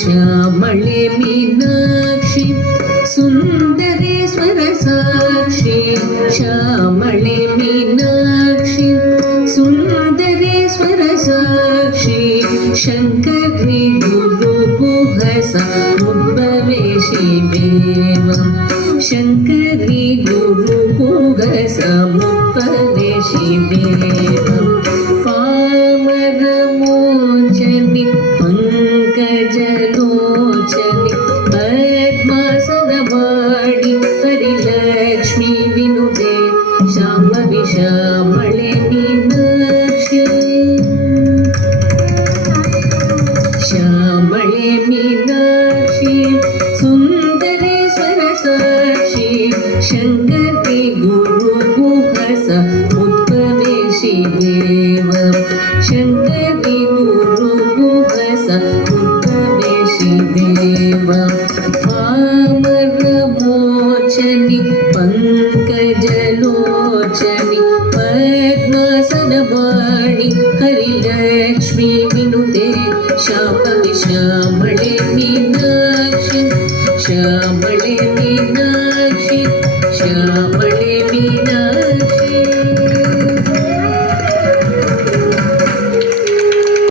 श्यामळे मीनाक्षी सुन्दरेश्वर साक्षी श्यामळे मीनाक्षी सुन्दरेश्वर साक्षी शङ्करी गुरुगुहसा मुद्भवेशि देवं शङ्करी गुरुगुहसा मुद्भवेशि देवं पामरमोचनि पंकजलोचनि पद्मासनवाणि हरिलक्ष्मी विनुते शाम्भवी श्यामळे मीनाक्षी श्यामळे मीनाक्षी सुन्दरेश्वर साक्षी शङ्करी गुरुगुहसा मुद्भवेशि देवं शङ्करी गुरुगुहसा मुद्भवेशि देवं पामरमोचनि पंकजलोचनि पद्मासनवाणि हरिलक्ष्मी विनुते शाम्भवी श्यामळे